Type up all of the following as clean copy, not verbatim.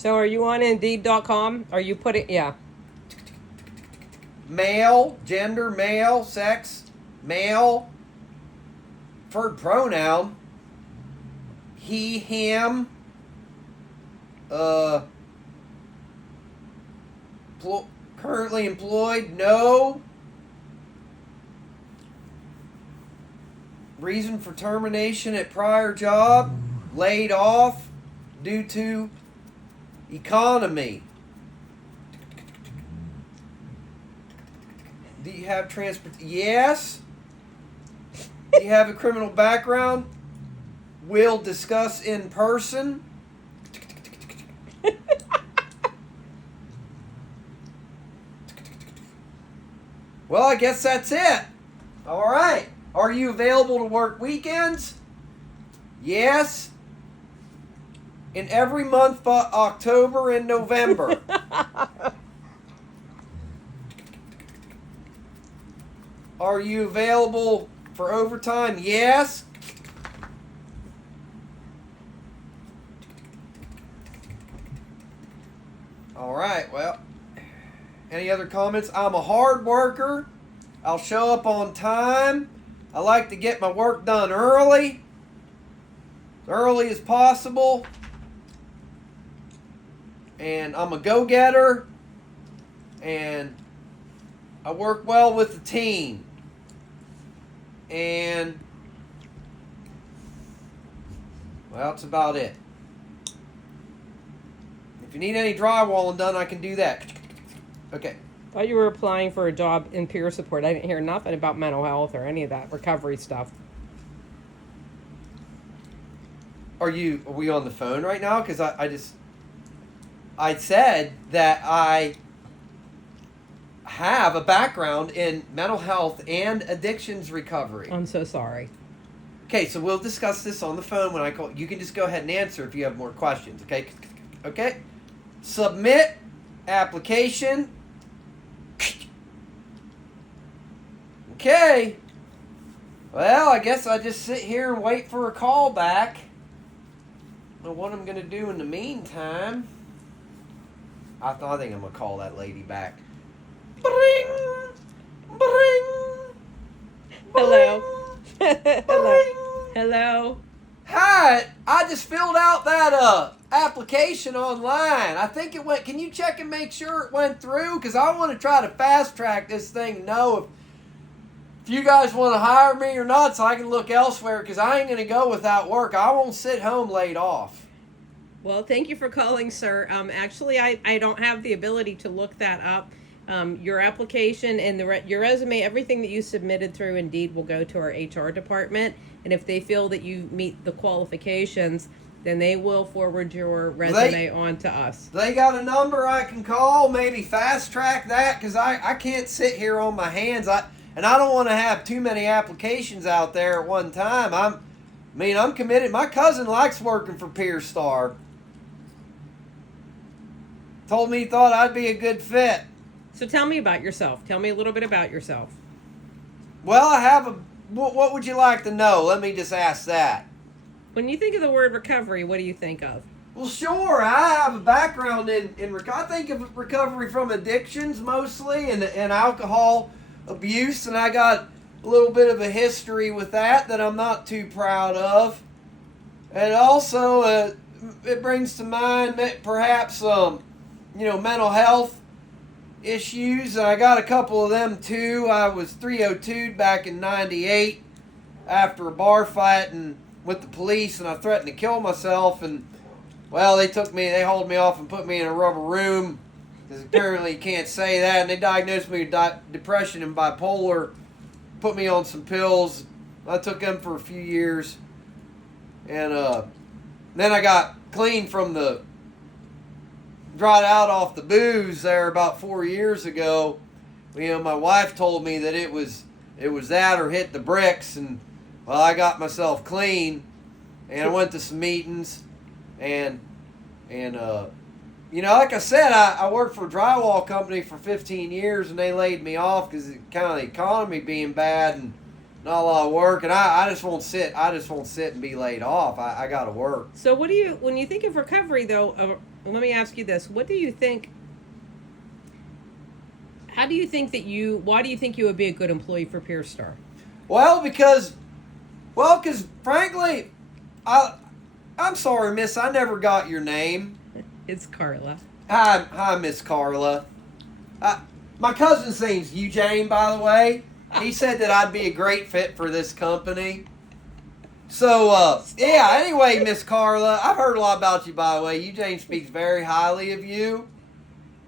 So are you on Indeed.com? Are you putting, yeah. Male, gender, male, sex, male, preferred pronoun, he, him, currently employed, no. Reason for termination at prior job, laid off due to economy. Do you have transport? Yes. Do you have a criminal background? We'll discuss in person. Well, I guess that's it. All right. Are you available to work weekends? Yes. In every month but October and November. Are you available for overtime? Yes. All right, well, any other comments? I'm a hard worker. I'll show up on time. I like to get my work done early as possible. And I'm a go-getter. And I work well with the team. And, well, that's about it. If you need any drywalling done, I can do that. Okay. Thought you were applying for a job in peer support. I didn't hear nothing about mental health or any of that recovery stuff. Are we on the phone right now? Because I said that I have a background in mental health and addictions recovery. I'm so sorry. Okay, so we'll discuss this on the phone when I call. You can just go ahead and answer if you have more questions, okay? Okay? Submit application. Okay. Well, I guess I just sit here and wait for a call back. I don't know what I'm going to do in the meantime. I think I'm going to call that lady back. Bring! Bring! Hello. Bring! Hello. Hello. Hi, I just filled out that application online. I think it went. Can you check and make sure it went through? Because I want to try to fast track this thing to know if you guys want to hire me or not, so I can look elsewhere. Because I ain't gonna go without work. I won't sit home laid off. Well, thank you for calling, sir. Actually, I don't have the ability to look that up. Your application and your resume, everything that you submitted through Indeed will go to our HR department. And if they feel that you meet the qualifications, then they will forward your resume on to us. They got a number I can call, maybe fast track that, because I can't sit here on my hands. And I don't want to have too many applications out there at one time. I'm committed. My cousin likes working for Peer Star. Told me he thought I'd be a good fit. So tell me about yourself. Tell me a little bit about yourself. Well, I have a... What would you like to know? Let me just ask that. When you think of the word recovery, what do you think of? Well, sure. I have a background in I think of recovery from addictions mostly and alcohol abuse, and I got a little bit of a history with that I'm not too proud of. And also, it brings to mind perhaps mental health issues. I got a couple of them too. I was 302'd back in '98 after a bar fight and with the police, and I threatened to kill myself. And well, they hauled me off and put me in a rubber room because apparently you can't say that. And they diagnosed me with depression and bipolar, put me on some pills. I took them for a few years, and then I got clean from dried out off the booze there about 4 years ago. My wife told me that it was that or hit the bricks, and well, I got myself clean, and I went to some meetings, and like I said, I worked for a drywall company for 15 years, and they laid me off because kind of the economy being bad, and not a lot of work, and I just won't sit. I just won't sit and be laid off. I got to work. So, what do you, when you think of recovery, though? Let me ask you this: what do you think? How do you think that you? Why do you think you would be a good employee for Pure Star? Because frankly, I'm sorry, Miss. I never got your name. It's Carla. Hi, Miss Carla. My cousin's name's Eugene, by the way. He said that I'd be a great fit for this company. So, yeah, anyway, Miss Carla, I've heard a lot about you, by the way. Eugene speaks very highly of you.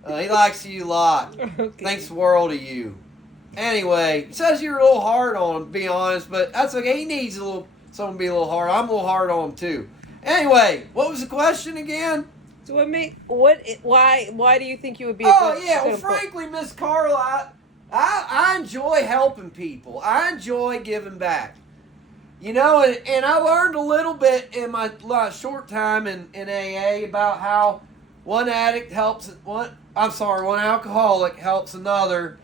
He likes you a lot. Okay. Thinks the world of you. Anyway, he says you're a little hard on him, to be honest, but that's okay. He needs someone to be a little hard. I'm a little hard on him, too. Anyway, what was the question again? So, why do you think you would be? A Oh, good, yeah, good well, employee? frankly, Miss Carla, I enjoy helping people. I enjoy giving back. You know, and I learned a little bit in my short time in AA about how one alcoholic helps another,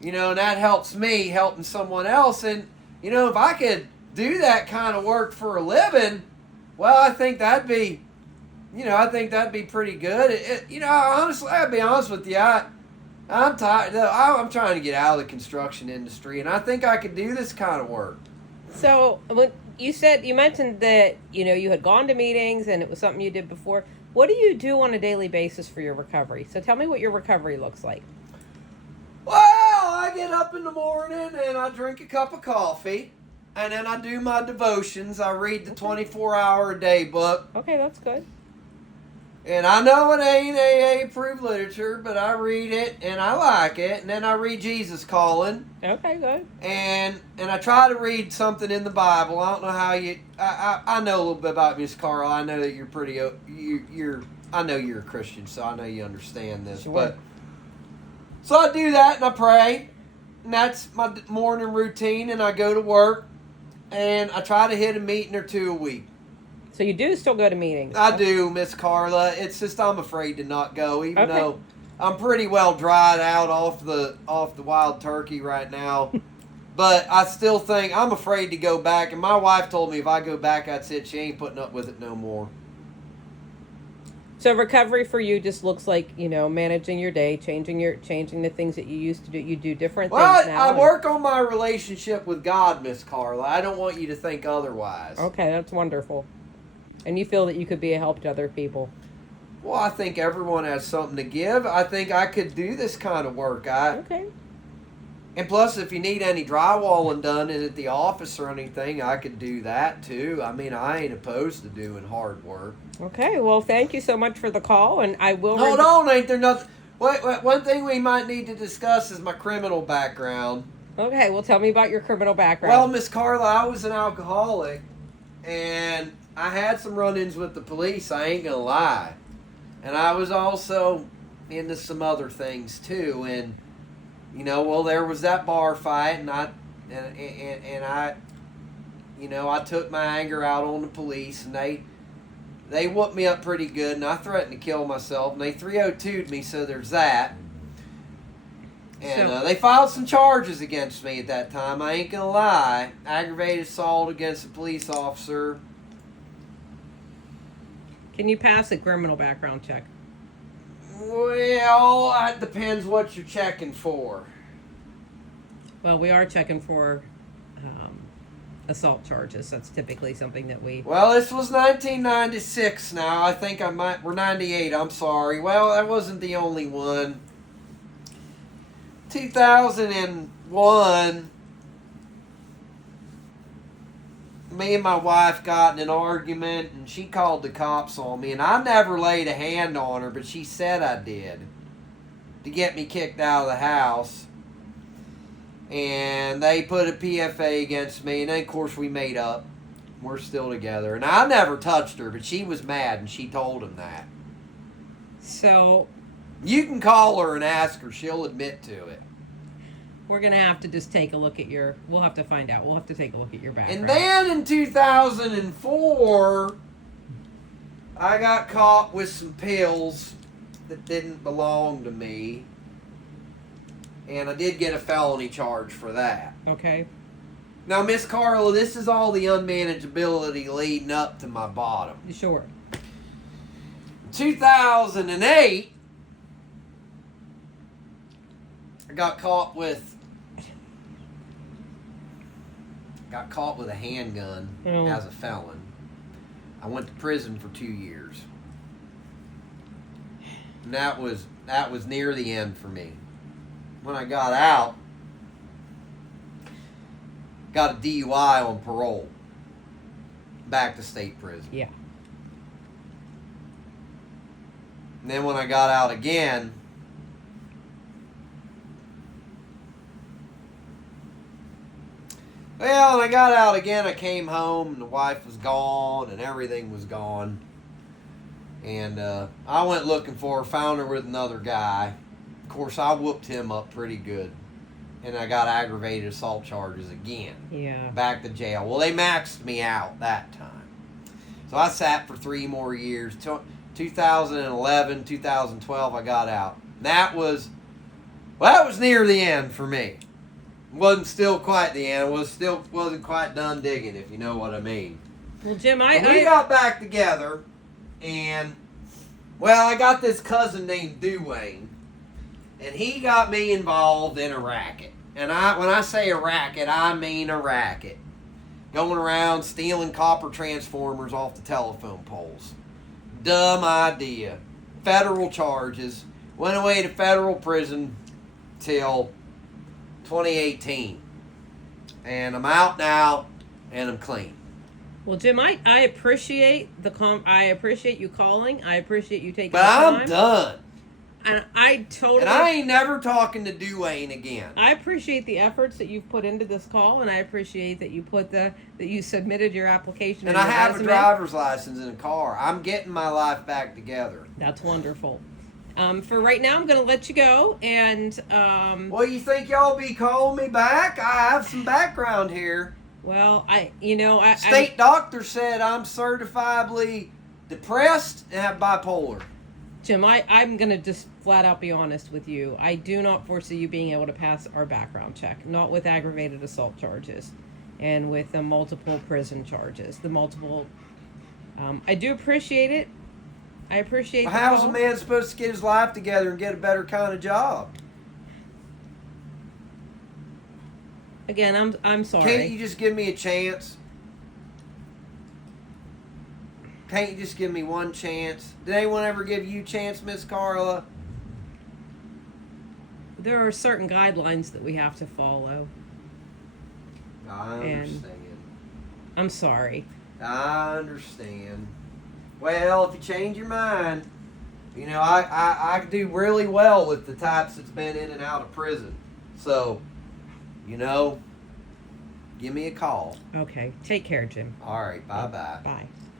you know, and that helps me helping someone else. And, you know, if I could do that kind of work for a living, well, I think that'd be pretty good. Honestly, I'll be honest with you, I'm tired. I'm trying to get out of the construction industry, and I think I could do this kind of work. So, when you mentioned that you had gone to meetings and it was something you did before. What do you do on a daily basis for your recovery? So, tell me what your recovery looks like. Well, I get up in the morning and I drink a cup of coffee, and then I do my devotions. I read the 24-hour-a-day book. Okay, that's good. And I know it ain't AA approved literature, but I read it and I like it. And then I read Jesus Calling. Okay, good. And I try to read something in the Bible. I don't know how you. I know a little bit about Miss Carl. I know that you're pretty. I know you're a Christian, so I know you understand this. Sure. But so I do that and I pray, and that's my morning routine. And I go to work, and I try to hit a meeting or two a week. So you do still go to meetings? I do, Miss Carla. It's just I'm afraid to not go, even Okay. though I'm pretty well dried out off the wild turkey right now. But I still think I'm afraid to go back. And my wife told me if I go back, that's it. She ain't putting up with it no more. So recovery for you just looks like, managing your day, changing the things that you used to do. You do different Well, things now. I work on my relationship with God, Miss Carla. I don't want you to think otherwise. Okay, that's wonderful. And you feel that you could be a help to other people. Well, I think everyone has something to give. I think I could do this kind of work. Okay. And plus, if you need any drywalling done at the office or anything, I could do that too. I mean, I ain't opposed to doing hard work. Okay, well, thank you so much for the call, and I will... Hold on, ain't there nothing... Wait, one thing we might need to discuss is my criminal background. Okay, well, tell me about your criminal background. Well, Miss Carla, I was an alcoholic, and I had some run-ins with the police, I ain't gonna lie. And I was also into some other things too, and there was that bar fight, and I took my anger out on the police, and they whooped me up pretty good, and I threatened to kill myself, and they 302'd me, so there's that. And they filed some charges against me at that time, I ain't gonna lie. Aggravated assault against a police officer. Can you pass a criminal background check? Well, it depends what you're checking for. Well, we are checking for assault charges. That's typically something that we... Well, this was 1996 now. I think we're 98, I'm sorry. Well, that wasn't the only one. 2001, me and my wife got in an argument, and she called the cops on me, and I never laid a hand on her, but she said I did, to get me kicked out of the house. And they put a PFA against me, and then of course we made up. We're still together, and I never touched her, but she was mad, and she told him that. So... You can call her and ask her, she'll admit to it. We're going to have to just take a look at we'll have to find out. We'll have to take a look at your background. And then in 2004, I got caught with some pills that didn't belong to me. And I did get a felony charge for that. Okay. Now, Miss Carla, this is all the unmanageability leading up to my bottom. Sure. 2008, I got caught with a handgun Oh. as a felon. I went to prison for 2 years. And that was near the end for me. When I got out, got a DUI on parole. Back to state prison. Yeah. And then when I got out again, well, when I got out again, I came home and the wife was gone and everything was gone. And I went looking for her, found her with another guy. Of course, I whooped him up pretty good. And I got aggravated assault charges again. Yeah. Back to jail. Well, they maxed me out that time. So I sat for 3 more years. 2011, 2012, I got out. That was near the end for me. Wasn't still quite the end. Wasn't quite done digging, if you know what I mean. Well, Jim, We got back together, and well, I got this cousin named Duane, and he got me involved in a racket. And when I say a racket, I mean a racket. Going around stealing copper transformers off the telephone poles. Dumb idea. Federal charges. Went away to federal prison till 2018. And I'm out now, and I'm clean. Well, Jim, I appreciate I appreciate you calling. I appreciate you taking But the time. I'm done. And I totally. And I ain't never talking to Duane again. I appreciate the efforts that you've put into this call, and I appreciate that you submitted your application. And your I have resume. a driver's license and a car. I'm getting my life back together. That's wonderful. For right now, I'm going to let you go. And Well, you think y'all be calling me back? I have some background here. well, State doctor said I'm certifiably depressed and have bipolar. Jim, I'm going to just flat out be honest with you. I do not foresee you being able to pass our background check, not with aggravated assault charges and with the multiple prison charges, the multiple. I do appreciate it. I appreciate the How's call. a man supposed to get his life together and get a better kind of job? Again, I'm sorry. Can't you just give me a chance? Can't you just give me one chance? Did anyone ever give you a chance, Miss Carla? There are certain guidelines that we have to follow. I understand. I'm sorry. I understand. Well, if you change your mind, you know, I do really well with the types that's been in and out of prison. So, you know, give me a call. Okay. Take care, Jim. All right, bye-bye. Bye.